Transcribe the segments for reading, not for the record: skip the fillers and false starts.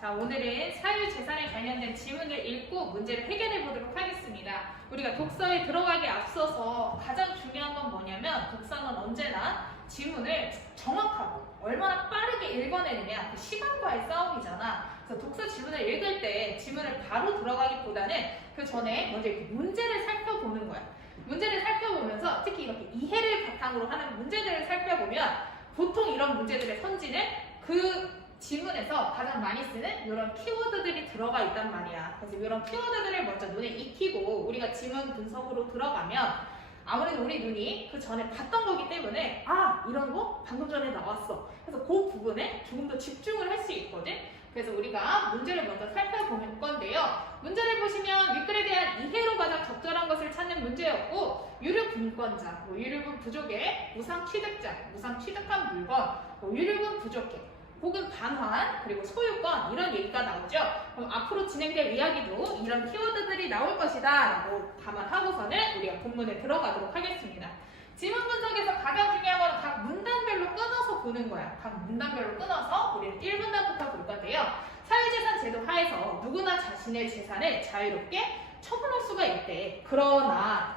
자, 오늘은 사유재산에 관련된 지문을 읽고 문제를 해결해 보도록 하겠습니다. 우리가 독서에 들어가기 앞서서 가장 중요한 건 뭐냐면 독서는 언제나 지문을 정확하고 얼마나 빠르게 읽어내느냐, 그 시간과의 싸움이잖아. 그래서 독서 지문을 읽을 때 지문을 바로 들어가기보다는 그 전에 먼저 이렇게 문제를 살펴보는 거야. 문제를 살펴보면서 특히 이렇게 이해를 바탕으로 하는 문제들을 살펴보면 보통 이런 문제들의 선지는 그 지문에서 가장 많이 쓰는 이런 키워드들이 들어가 있단 말이야. 그래서 이런 키워드들을 먼저 눈에 익히고 우리가 지문 분석으로 들어가면 아무래도 우리 눈이 그 전에 봤던 거기 때문에 이런 거 방금 전에 나왔어. 그래서 그 부분에 조금 더 집중을 할 수 있거든. 그래서 우리가 문제를 먼저 살펴볼 건데요. 문제를 보시면 윗글에 대한 이해로 가장 적절한 것을 찾는 문제였고, 유류분권자, 유류분 부족의 무상 취득자, 무상 취득한 물건, 유류분 부족해, 혹은 반환, 그리고 소유권, 이런 얘기가 나오죠. 그럼 앞으로 진행될 이야기도 이런 키워드들이 나올 것이다 라고 감안하고서는 우리가 본문에 들어가도록 하겠습니다. 지문 분석에서 가장 중요한 건 각 문단별로 끊어서 보는 거야. 각 문단별로 끊어서 우리는 1문단부터 볼 건데요. 사유재산 제도 하에서 누구나 자신의 재산을 자유롭게 처분할 수가 있대. 그러나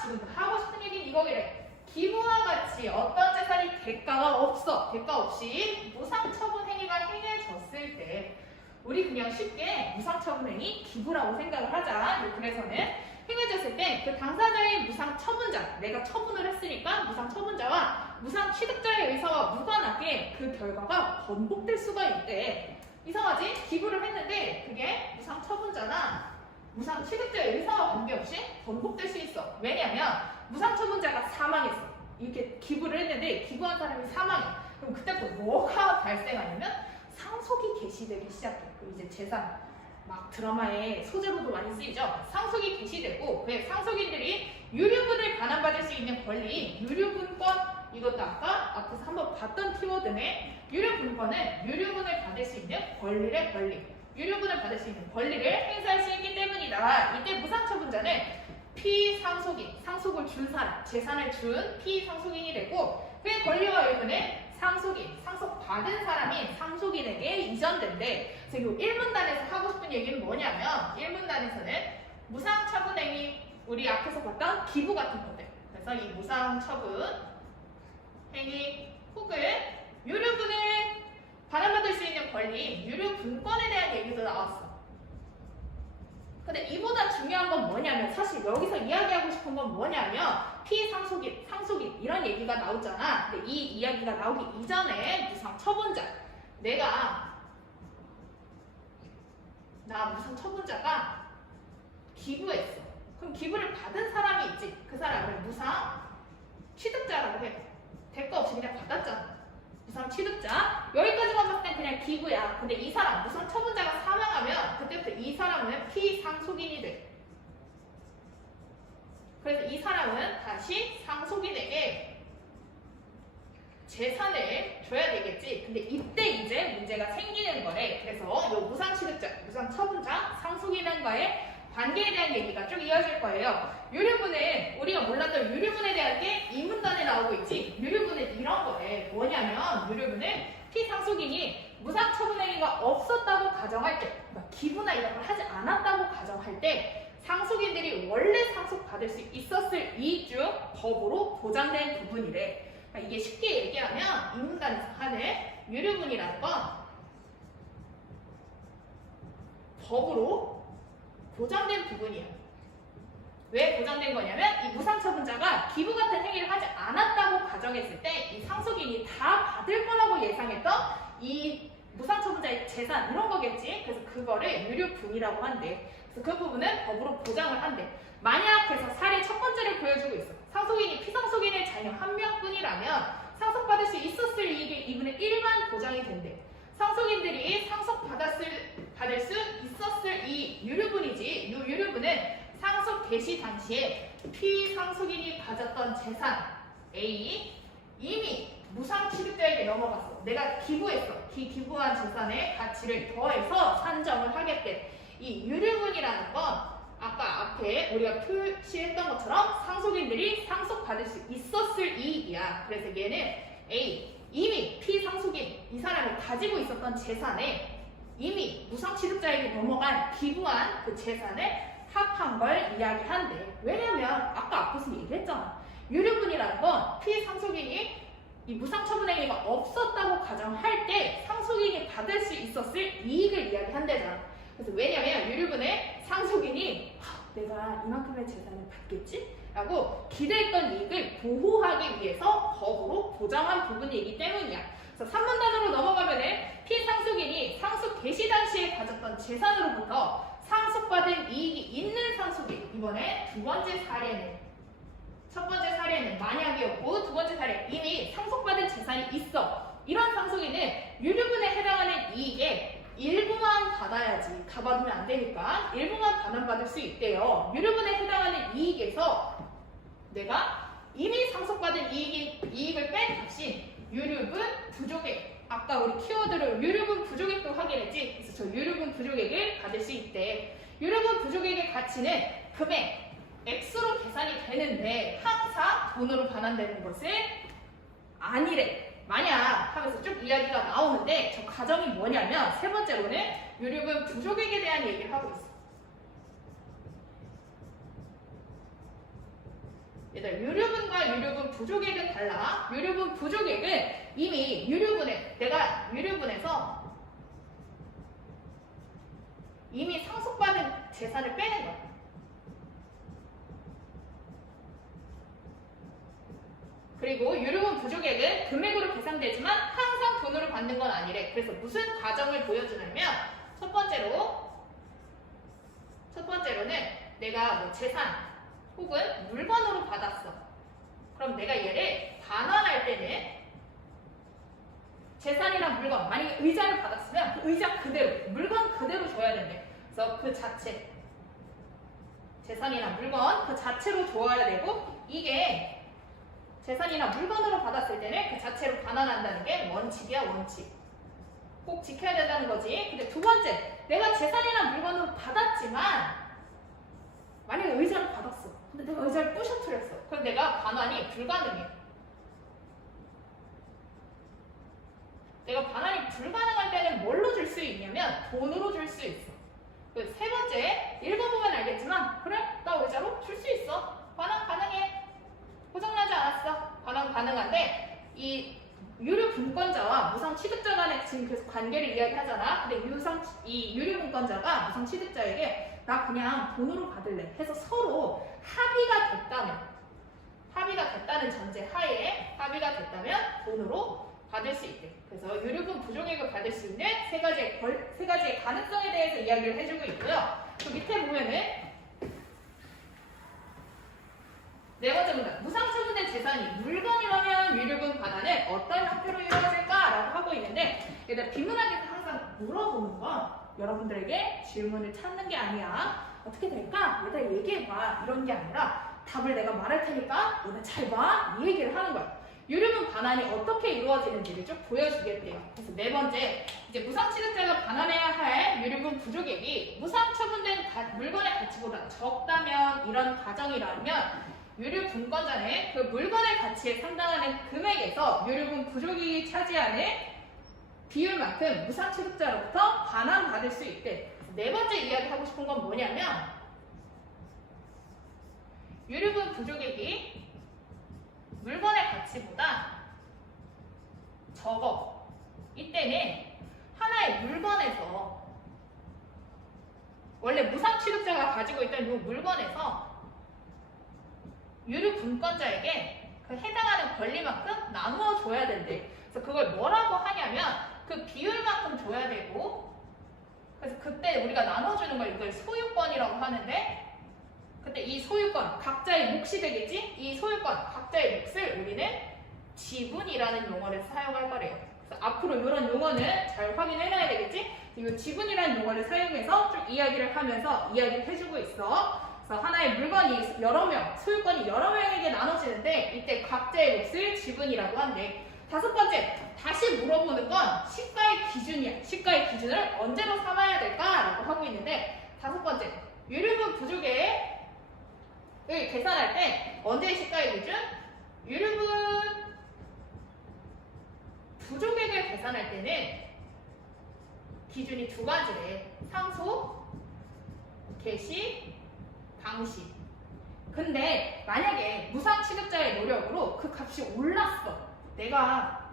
지금 하고 싶은 얘기는 이거래. 기부와 같이 어떤 재산이 대가 없이 무상처분 행위가 행해졌을 때 우리 그냥 쉽게 무상처분 행위 기부라고 생각을 하자. 그래서는 행해졌을 때 그 당사자의 무상처분자, 내가 처분을 했으니까 무상처분자와 무상취득자의 의사와 무관하게 그 결과가 번복될 수가 있대. 이상하지? 기부를 했는데 그게 무상처분자나 무상취득자의 의사와 관계없이 번복될 수 있어. 왜냐면 무상처분자가 사망했어. 이렇게 기부를 했는데 기부한 사람이 사망해. 그럼 그때부터 뭐가 발생하냐면 상속이 개시되기 시작해. 이제 재산 막 드라마의 소재로도 많이 쓰이죠. 상속이 개시되고 그 상속인들이 유류분을 반환받을 수 있는 권리, 유류분권, 이것도 아까 앞에서 한번 봤던 키워드네. 유류분권은 유류분을 받을 수 있는 권리의 권리, 유류분을 받을 수 있는 권리를 행사할 수 있기 때문이다. 이때 무상처분자는 피상속인, 상속을 준 사람, 재산을 준 피상속인이 되고 그의 권리와 의무는 상속인, 상속받은 사람인 상속인에게 이전된대. 그래서 이 1문단에서 하고 싶은 얘기는 뭐냐면 1문단에서는 무상처분행위, 우리 앞에서 봤던 기부 같은 것들. 그래서 이 무상처분 행위 혹은 유류분을 반환받을 수 있는 권리, 유류분권에 대한 얘기도 나왔어. 근데 이보다 중요한 건 뭐냐면 사실 여기서 이야기하고 싶은 건 뭐냐면 피상속인, 상속인 이런 얘기가 나오잖아. 근데 이 이야기가 나오기 이전에 무상처분자, 나 무상처분자가 기부했어. 그럼 기부를 받은 사람이 있지. 그 사람을 무상취득자라고 해. 대가 없이 그냥 받았잖아. 무상취득자. 여기까지만 봤을 땐 그냥 기부야. 근데 이 사람, 무상처분자가 사망하면 그때부터 이 사람은 피상속인이 돼. 그래서 이 사람은 다시 상속인에게 재산을 줘야 되겠지. 근데 이때 이제 문제가 생기는 거래. 그래서 이 무상취득자, 무상처분자, 상속인과의 관계에 대한 얘기가 쭉 이어질 거예요. 유류분은 우리가 몰랐던 유류분에 대한 게 이 문단에 나오고 있지. 유류분은 이런 거래. 뭐냐면 유류분은 피상속인이 무상처분행위가 없었다고 가정할 때, 기부나 이런 걸 하지 않았다고 가정할 때 상속인들이 원래 상속받을 수 있었을 이익 중 법으로 보장된 부분이래. 이게 쉽게 얘기하면 이 문단에서 하는 유류분이라는 건 법으로 보장된 부분이야. 왜 보장된 거냐면 이 무상처분자가 기부 같은 행위를 하지 않았다고 가정했을 때 이 상속인이 다 받을 거라고 예상했던 이 무상처분자의 재산 이런 거겠지. 그래서 그거를 유류분이라고 한대. 그래서 그 부분은 법으로 보장을 한대. 만약 그래서 사례 첫 번째를 보여주고 있어. 상속인이 피상속인의 자녀 한 명뿐이라면 상속받을 수 있었을 이익의 2분의 1만 보장이 된대. 상속인들이 받을 수 있었을 이 유류분이지. 이 유류분은 상속 개시 당시에 피상속인이 가졌던 재산 A 이미 무상취득자에게 넘어갔어. 내가 기부했어. 기부한 재산의 가치를 더해서 산정을 하겠대. 이 유류분이라는 건 아까 앞에 우리가 표시했던 것처럼 상속인들이 상속받을 수 있었을 이익이야. 그래서 얘는 A, 이미 피상속인 이 사람이 가지고 있었던 재산에 이미 무상취득자에게 넘어간 기부한 그 재산을 합한 걸 이야기한대. 왜냐면 아까 앞에서 얘기했잖아. 유류분이라는 건 피상속인이 이 무상처분행위가 없었다고 가정할 때 상속인이 받을 수 있었을 이익을 이야기한대잖아. 그래서 왜냐면 유류분의 상속인이 내가 이만큼의 재산을 받겠지? 라고 기대했던 이익을 보호하기 위해서 법으로 보장한 부분이기 때문이야. 그래서 3문 단으로 넘어가면은 피상속인이 상속 개시 당시에 가졌던 재산으로부터 상속받은 이익이 있는 상속인. 이번에 두 번째 사례는, 첫 번째 사례는 만약이었고 두 번째 사례 이미 상속받은 재산이 있어. 이런 상속인은 유류분에 해당하는 이익의 일부만 받아야지. 다 받으면 안 되니까 일부만 반환받을 수 있대요. 유류분에 해당하는 이익에서 내가 이미 상속받은 이익을 뺀 값인 유류분 부족액. 아까 우리 키워드로 유류분 부족액도 확인했지. 그래서 저 유류분 부족액을 받을 수 있대. 유류분 부족액의 가치는 금액 X로 계산이 되는데 항상 돈으로 반환되는 것은 아니래. 만약 하면서 쭉 이야기가 나오는데 저 가정이 뭐냐면 세 번째로는 유류분 부족액에 대한 얘기를 하고 있어. 얘들아, 유류분과 유류분 부족액은 달라. 유류분 부족액은 이미 내가 유류분에서 이미 상속받은 재산을 빼는 거야. 그리고 유류분 부족액은 금액으로 계산되지만 항상 돈으로 받는 건 아니래. 그래서 무슨 가정을 보여주냐면 첫 번째로는 내가 뭐 재산 혹은 물건으로 받았어. 그럼 내가 얘를 반환할 때는 재산이랑 물건, 만약에 의자를 받았으면 그 의자 그대로, 물건 그대로 줘야 된대. 그래서 그 자체, 재산이나 물건 그 자체로 줘야 되고, 이게 재산이나 물건으로 받았을 때는 그 자체로 반환한다는 게 원칙이야, 원칙. 꼭 지켜야 된다는 거지. 근데 두 번째, 내가 재산이나 물건으로 받았지만 만약에 의자를 받았어. 근데 내가 의자를 부셔뜨렸어. 그럼 내가 반환이 불가능해. 내가 반환이 불가능할 때는 뭘로 줄 수 있냐면 돈으로 줄 수 있어. 그 세 번째, 읽어보면 알겠지만 그래? 나 의자로 줄 수 있어. 반환 가능해. 고장나지 않았어. 반환 가능한데 이 유류분권자와 무상취득자 간의 지금 계속 관계를 이야기하잖아. 근데 이 유류분권자가 무상취득자에게 나 그냥 돈으로 받을래 해서 서로 합의가 됐다는 전제 하에 합의가 됐다면 돈으로 받을 수 있대. 그래서 유류분 부족액을 받을 수 있는 세 가지의 가능성에 대해서 이야기를 해주고 있고요. 그 밑에 보면은 네 번째 문단. 무상처분된 재산이 물건이라면 유류분 반환은 어떤 형태로 이루어질까라고 하고 있는데, 얘들 비문학에서 항상 물어보는 건 여러분들에게 질문을 찾는 게 아니야. 어떻게 될까? 얘들 얘기해봐. 이런 게 아니라 답을 내가 말할 테니까 너네 잘 봐. 이 얘기를 하는 거야. 유류분 반환이 어떻게 이루어지는지를 쭉 보여주겠대요. 그래서 네 번째, 이제 무상취득자가 반환해야 할 유류분 부족액이 무상처분된 물건의 가치보다 적다면, 이런 가정이라면 유류분권자는 그 물건의 가치에 상당하는 금액에서 유류분 부족액이 차지하는 비율만큼 무상취득자로부터 반환받을 수 있대. 네 번째 이야기하고 싶은 건 뭐냐면 유류분 부족액이 물건의 가치보다 적어. 이때는 하나의 물건에서 원래 무상취득자가 가지고 있던 이 물건에서 유류분권자에게 그 해당하는 권리만큼 나누어 줘야 된대. 그래서 그걸 뭐라고 하냐면 그 비율만큼 줘야 되고, 그래서 그때 우리가 나눠주는 걸 이걸 소유권이라고 하는데, 그때 이 소유권, 각자의 몫이 되겠지? 이 소유권, 각자의 몫을 우리는 지분이라는 용어를 사용할 거래요. 그래서 앞으로 이런 용어는 잘 확인해놔야 되겠지? 이 지분이라는 용어를 사용해서 쭉 이야기를 하면서 이야기를 해주고 있어. 그래서 하나의 물건이 여러 명, 소유권이 여러 명에게 나눠지는데 이때 각자의 몫을 지분이라고 한대. 다섯 번째, 다시 물어보는 건 시가의 기준이야. 시가의 기준을 언제로 삼아야 될까라고 하고 있는데, 다섯 번째, 유류분 부족액을 계산할 때 언제 시가의 기준? 유류분 부족액을 계산할 때는 기준이 두 가지래. 상수, 개시, 당시. 근데 만약에 무상취득자의 노력으로 그 값이 올랐어. 내가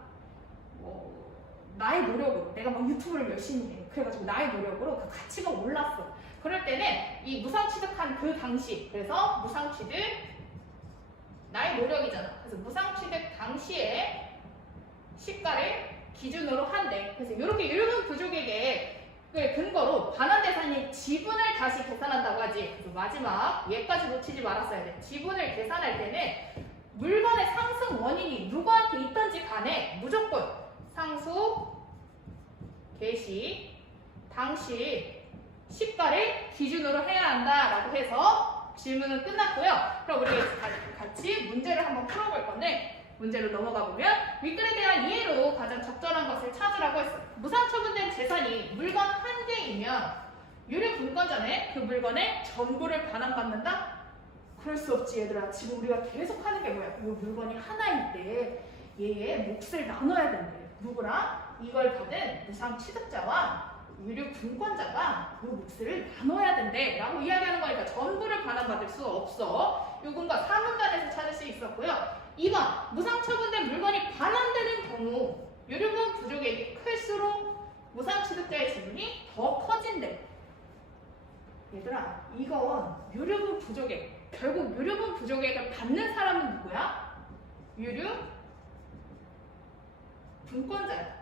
나의 노력으로 내가 막 유튜브를 열심히 해. 그래가지고 나의 노력으로 그 가치가 올랐어. 그럴 때는 이 무상취득한 그 당시, 그래서 무상취득 나의 노력이잖아. 그래서 무상취득 당시에 시가를 기준으로 한대. 그래서 이렇게 유류분 부족액의 근거로 반환대산이 지분을 다시 계산한다고 하지. 그래서 마지막 얘까지 놓치지 말았어야 돼. 지분을 계산할 때는 물건의 상승 원인이 누구한테 있던지 간에 무조건 상수, 개시, 당시 시가를 기준으로 해야 한다라고 해서 질문은 끝났고요. 그럼 우리 같이 문제를 한번 풀어볼 건데, 문제로 넘어가 보면 윗글에 대한 이해로 가장 적절한 것을 찾으라고 했어요. 무상처분된 재산이 물건 한 개이면 유류분권자는 그 물건의 전부를 반환받는다? 그럴 수 없지 얘들아. 지금 우리가 계속 하는 게 뭐야? 이 물건이 하나일 때 얘의 몫을 나눠야 된대. 누구랑? 이걸 받은 무상취득자와 유류분권자가 그 몫을 나눠야 된대 라고 이야기하는 거니까 전부를 반환받을 수 없어. 요건과 사문단에서 찾을 수 있었고요. 2번, 무상처분된 물건이 반환되는 경우 유류분 부족액이 클수록 무상취득자의 지분이 더 커진대. 얘들아, 이건 유류분 부족액, 결국 유류분 부족액을 받는 사람은 누구야? 유류분권자야.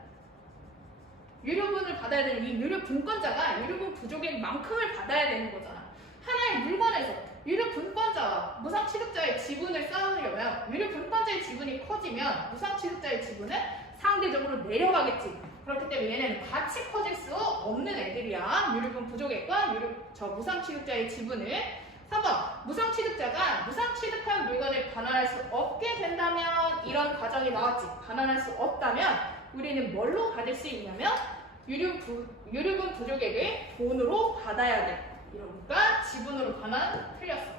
유류분을 받아야 되는 이 유류분권자가 유류분 부족액만큼을 받아야 되는 거잖아. 하나의 물건에서 유류분권자와 무상취득자의 지분을 쌓으려면 유류분권자의 지분이 커지면 무상취득자의 지분은 상대적으로 내려가겠지. 그렇기 때문에 얘는 같이 커질 수 없는 애들이야. 유류분 부족액과 무상취득자의 지분을. 3번, 무상취득자가 무상취득한 물건을 반환할 수 없게 된다면, 이런 과정이 나왔지. 반환할 수 없다면 우리는 뭘로 받을 수 있냐면 유류분 부족액을 돈으로 받아야 돼. 이러니까 지분으로 반환 틀렸어.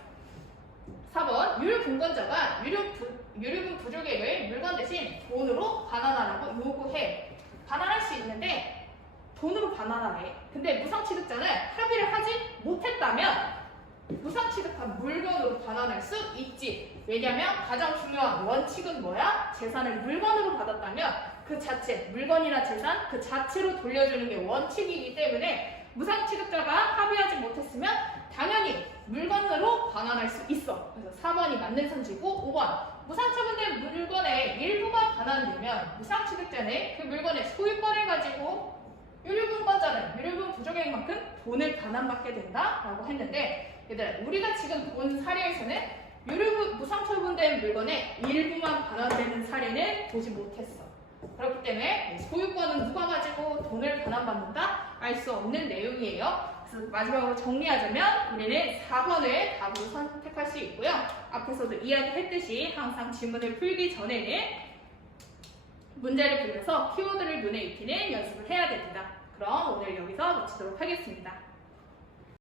4번, 유류분권자가 유류분 부족액을 물건 대신 돈으로 반환하라고 요구해. 반환할 수 있는데 돈으로 반환하래. 근데 무상취득자는 합의를 하지 못했다면 무상취득한 물건으로 반환할 수 있지. 왜냐면 가장 중요한 원칙은 뭐야? 재산을 물건으로 받았다면 그 자체, 물건이나 재산 그 자체로 돌려주는 게 원칙이기 때문에 무상취득자가 합의하지 못했으면 당연히 물건으로 반환할 수 있어. 그래서 4번이 맞는 선지고, 5번, 무상처분된 물건의 일부가 반환되면 무상취득자는 그 물건의 소유권을 가지고 유류분권자는 유류분 부족액만큼 돈을 반환받게 된다라고 했는데, 얘들아, 우리가 지금 본 사례에서는 무상처분된 물건의 일부만 반환되는 사례는 보지 못했어. 그렇기 때문에 소유권은 누가 가지고 돈을 반환받는다? 알 수 없는 내용이에요. 그래서 마지막으로 정리하자면 우리는 4번을 답으로 선택할 수 있고요. 앞에서도 이야기했듯이 항상 질문을 풀기 전에는 문제를 보면서 키워드를 눈에 익히는 연습을 해야 됩니다. 그럼 오늘 여기서 마치도록 하겠습니다.